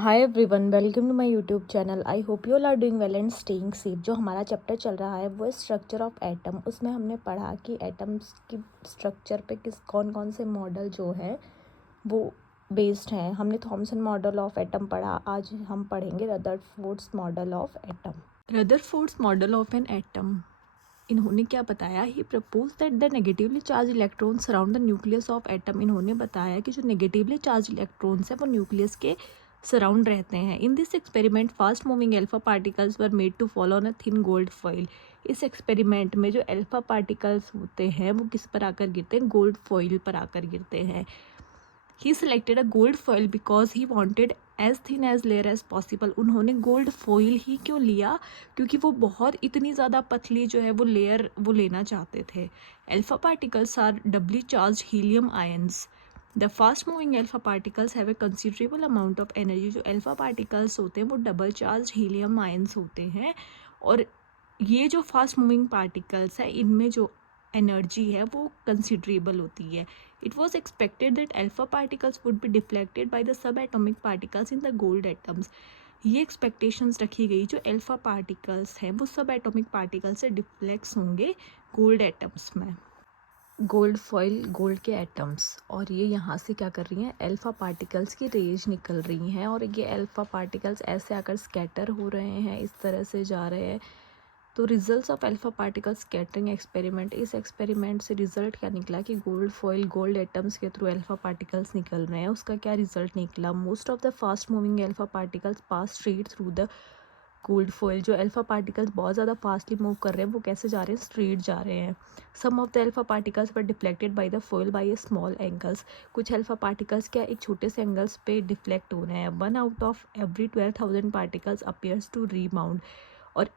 Hi everyone, welcome to my YouTube channel. I hope you all are doing well and staying safe. जो हमारा chapter चल रहा है वो है स्ट्रक्चर ऑफ एटम। उसमें हमने पढ़ा कि एटम्स की स्ट्रक्चर पे कौन कौन से मॉडल जो है वो बेस्ड हैं। हमने थॉमसन मॉडल ऑफ एटम पढ़ा। आज हम पढ़ेंगे Rutherford's model of atom. Rutherford's model of an atom, इन्होंने क्या बताया? He propose that the negatively charge electron surround the nucleus of atom. इन्होंने बताया कि जो नेगेटिवली चार्ज इलेक्ट्रॉन्स है वो न्यूक्लियस के सराउंड रहते हैं। In this experiment fast moving alpha particles were made to follow on a thin gold foil. इस एक्सपेरिमेंट में जो एल्फा पार्टिकल्स होते हैं वो किस पर आकर गिरते हैं? गोल्ड फॉइल पर आकर गिरते हैं। He selected a gold foil because he wanted as thin as layer as possible. उन्होंने गोल्ड फॉइल ही क्यों लिया? क्योंकि वो बहुत इतनी ज़्यादा पतली जो है वो लेयर वो लेना चाहते थे। Alpha particles are doubly charge helium ions. The fast moving alpha particles have a considerable amount of energy. जो एल्फा पार्टिकल्स होते हैं वो डबल चार्ज हीलियम आयंस होते हैं। और ये जो फास्ट मूविंग पार्टिकल्स है इनमें जो एनर्जी है वो कंसिडरेबल होती है। It was expected that alpha particles would be deflected by the sub atomic particles in the gold atoms. ये एक्सपेक्टेशंस रखी गई जो एल्फा पार्टिकल्स हैं वो सब एटॉमिक पार्टिकल से डिफ्लेक्स होंगे गोल्ड एटम्स में। गोल्ड फॉइल गोल्ड के एटम्स, और ये यहाँ से क्या कर रही हैं? अल्फा पार्टिकल्स की रेज निकल रही हैं और ये अल्फा पार्टिकल्स ऐसे आकर स्कैटर हो रहे हैं, इस तरह से जा रहे हैं। तो results of alpha particle scattering experiment, इस एक्सपेरिमेंट से रिजल्ट क्या निकला कि गोल्ड फॉइल गोल्ड एटम्स के थ्रू अल्फा पार्टिकल्स निकल रहे हैं। उसका क्या रिजल्ट निकला? Most of the fast moving alpha particles pass straight through the gold foil. जो अल्फा पार्टिकल्स बहुत ज़्यादा फास्टली मूव कर रहे हैं वो कैसे जा रहे हैं? स्ट्रेट जा रहे हैं। Some of the alpha particles were deflected by the foil by a small angles. कुछ अल्फा पार्टिकल्स क्या एक छोटे से एंगल्स पे डिफ्लेक्ट हो रहे हैं। 1 out of every 12,000 particles appears to rebound. और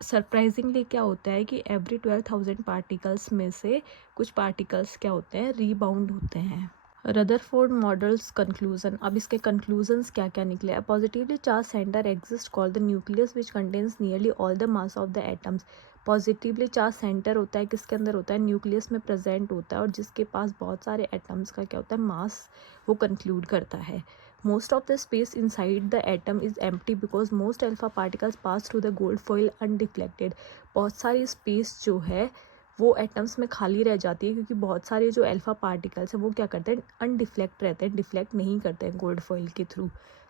सरप्राइजिंगली क्या होता है कि एवरी 12,000 पार्टिकल्स में से कुछ पार्टिकल्स क्या होते हैं? रीबाउंड होते हैं। रदरफोर्ड मॉडल्स कंक्लूजन, अब इसके कंक्लूजन्स क्या क्या निकले? A positively charge centre exist called the nucleus which contains nearly all the mass of the atoms. Positively charge centre होता है, किसके अंदर होता है? न्यूक्लियस में प्रेजेंट होता है, और जिसके पास बहुत सारे एटम्स का क्या होता है? मास वो कंक्लूड करता है। Most of the space inside the atom is empty because most alpha particles pass through the gold foil undeflected. बहुत सारी स्पेस जो है वो एटम्स में खाली रह जाती है क्योंकि बहुत सारे जो अल्फा पार्टिकल्स हैं वो क्या करते हैं? अनडिफ्लेक्ट रहते हैं, डिफ्लेक्ट नहीं करते हैं गोल्ड फॉइल के through.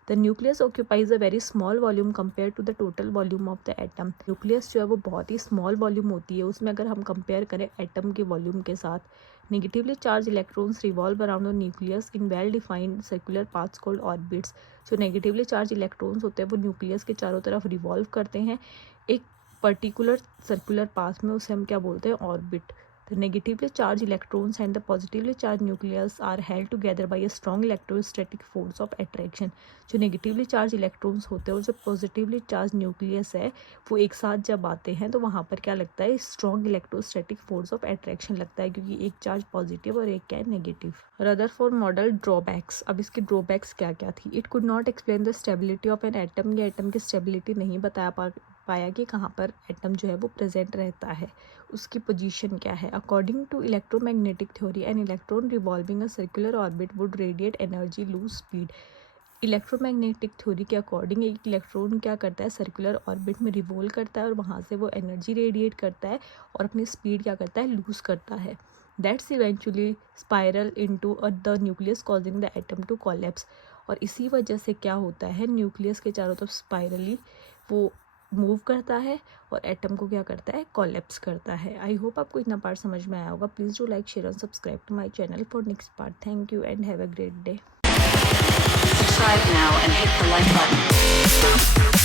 The nucleus occupies a very small volume compare to the total volume of the atom. Nucleus जो है वो बहुत ही स्मॉल वॉल्यूम होती है उसमें, अगर हम कंपेयर करें एटम के वॉल्यूम के साथ। Negatively charged electrons revolve around the nucleus in well defined circular paths called orbits. जो नेगेटिवली चार्ज इलेक्ट्रॉन्स होते हैं वो न्यूक्लियस के चारों तरफ रिवॉल्व करते हैं एक पर्टिकुलर सर्कुलर पाथ में, उसे हम क्या बोलते हैं? Orbit. The negatively charged electrons and the positively charged nucleus are held together by a strong electrostatic force of attraction. जो नेगेटिवली चार्ज इलेक्ट्रॉन्स होते हैं और जो पॉजिटिवली चार्ज न्यूक्लियस है वो एक साथ जब आते हैं तो वहाँ पर क्या लगता है? Strong electrostatic force of attraction लगता है, क्योंकि एक चार्ज पॉजिटिव और एक क्या है? नेगेटिव। रदरफोर्ड मॉडल ड्रॉबैक्स, अब इसकी ड्रॉबैक्स क्या क्या थी? It could not explain the stability of an atom. ये एटम की स्टेबिलिटी नहीं बता पाया कि कहाँ पर एटम जो है वो प्रेजेंट रहता है, उसकी पोजीशन क्या है। According to electromagnetic theory an electron revolving a circular orbit would radiate energy lose speed. Electromagnetic theory के अकॉर्डिंग एक इलेक्ट्रॉन क्या करता है? सर्कुलर ऑर्बिट में रिवॉल्व करता है और वहाँ से वो एनर्जी रेडिएट करता है और अपनी स्पीड क्या करता है? लूज करता है। That's eventually spiral into the nucleus causing the atom to collapse. और इसी वजह से क्या होता है? न्यूक्लियस के चारों तरफ स्पाइरली वो मूव करता है और एटम को क्या करता है? कोलैप्स करता है। आई होप आपको इतना पार्ट समझ में आया होगा। Please do like, share and subscribe to my channel for next part. Thank you and have a great day. Subscribe now and hit the like button.